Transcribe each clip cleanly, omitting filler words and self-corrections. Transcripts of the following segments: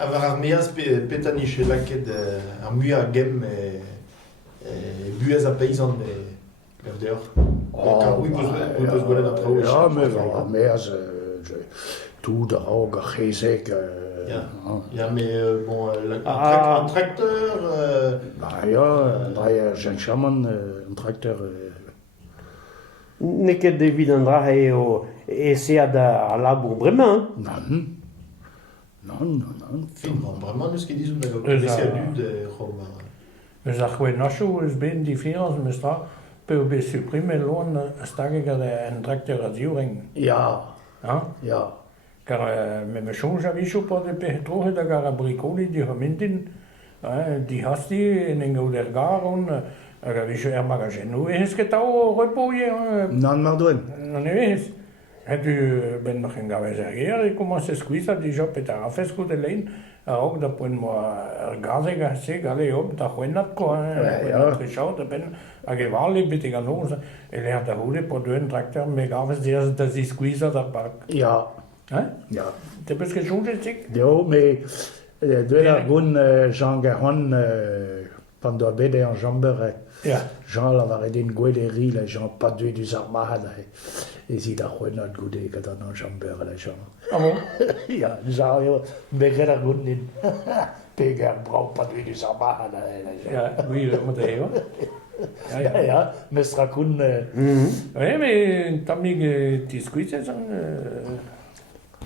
Avoir meas petaniche laket ar muiañ a gem buez a paysan deur. Oui, peus gwelet ar traoù. Ja, mais tout a raog a chezek. Ja, mais bon, un tracteur... Ja, Jean Chaman, un tracteur... Neket evit an dra eo esead a labour bremañ. Non. Finalement, vraiment, nous ce qu'ils disent, on a laissé à dud, Rome. Eus ar c'hwennachoù eus ben diference meus tra peu bet supprimer loan stageg an traktor a diouring. Ja. Car me chonj a vichou po de petrohet hag ar a bricoli di homindin. Di hasti en engo der garon hag a vichou er magagenou. E hez ket ao repouie. Non, Mardouen. Non e hez. Et du ben noch en gavez er ger, e commence squeeza déjà petar a fesco de lein. A og da poen mo ar gazeg a se gale op da c'hwennat ko. C'hwennat richaud da ben hag e varli bit eg an oz. E l'er da houle po deun traktor me gavez da zi squeeza da park. Ja. Ja. Det peus ket chonjet tik? Jo, mais deuet ar goun Jean Gahon pando a bede an jamber. Ja. Jean la var edin gweleri la Jean pa deuet dus ar mahad. E zid ar c'hwennat goude kat an jamber la Jean. Ah bon? Ja, Jean yo, begret ar goun din. Pegar brau pa deuet dus ar mahad. Ja, oui, mo de eo. Ja, mestra koun... Ouais, mais tamig ti squeezet an...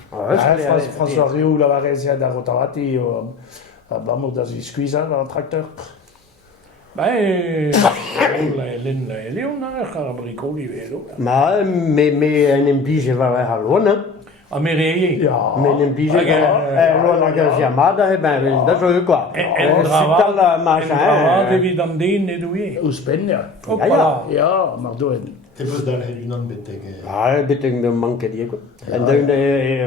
François Rioux la var eziad ar rotarati a blammour da zi skuizan an traktor. La elen la eleon ar a bricoli velo. Ma, me en implije var har loan. A me reie. Ja. Men implije loan hag a jamada, ben, da jo quoi. En Sital dravad machin. evit am den edouie. Ouspen, ja. Hopala. Ja, Mardouen. Te peus dal unan beteg. Ja, bitte me manke die. En deun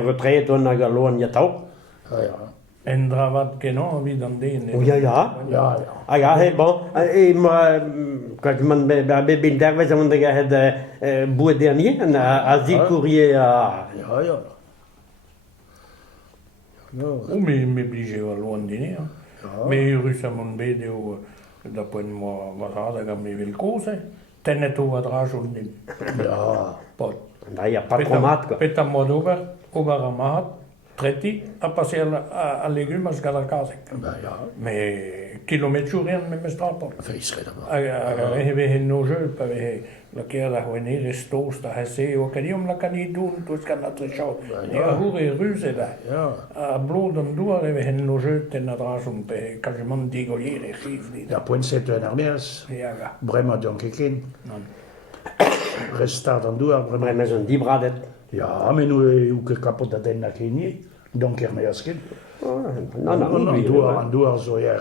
retreat on hag a loan ja tau. Ja. En dravad kenon evit am den. Ja. Ja. Ah ja, hey, bon. Quand man bin derweis man da het boer dernier en a zi courrier a... Ja. O me blije a loan dine. Me rus am on bet eo da poen mo varad hag am me vel koze. Tenet o adrajon din. Ja. Pot. Da ja patromat quoi. Pet am mod ober am mahat. Treti a passe a legumes gant ar kazek. Ja. Me kilometro rien me mes trapor. Feisret am. Hag e hen no jeu pa ve la ker da hoenir estos da hase o kanium la kanidun tos kan atre chau. E a hure ruse da. Ja. A blod am douar e hen no jeu ten adrajon pe kajman digolier e chif dit. Ja, poenset en armeas. Ja. Brema don keken. Non. Restart an douar, brema. Bremez un dibradet. Ja, men ou ke kapot da den na keni. Don kermeas ken. Non, An douar zo ya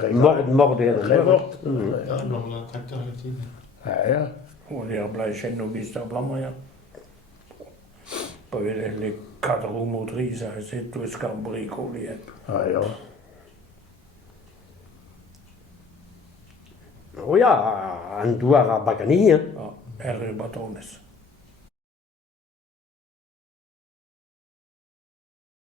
Mord revort. Ja, non, la tracteur là-dessus. Ja. O le blai chen no bist a blama ya. Pa ve le 4 roues motrices a se to skar bricoli. Ja. Oh ja, an duar a bagani. R batones.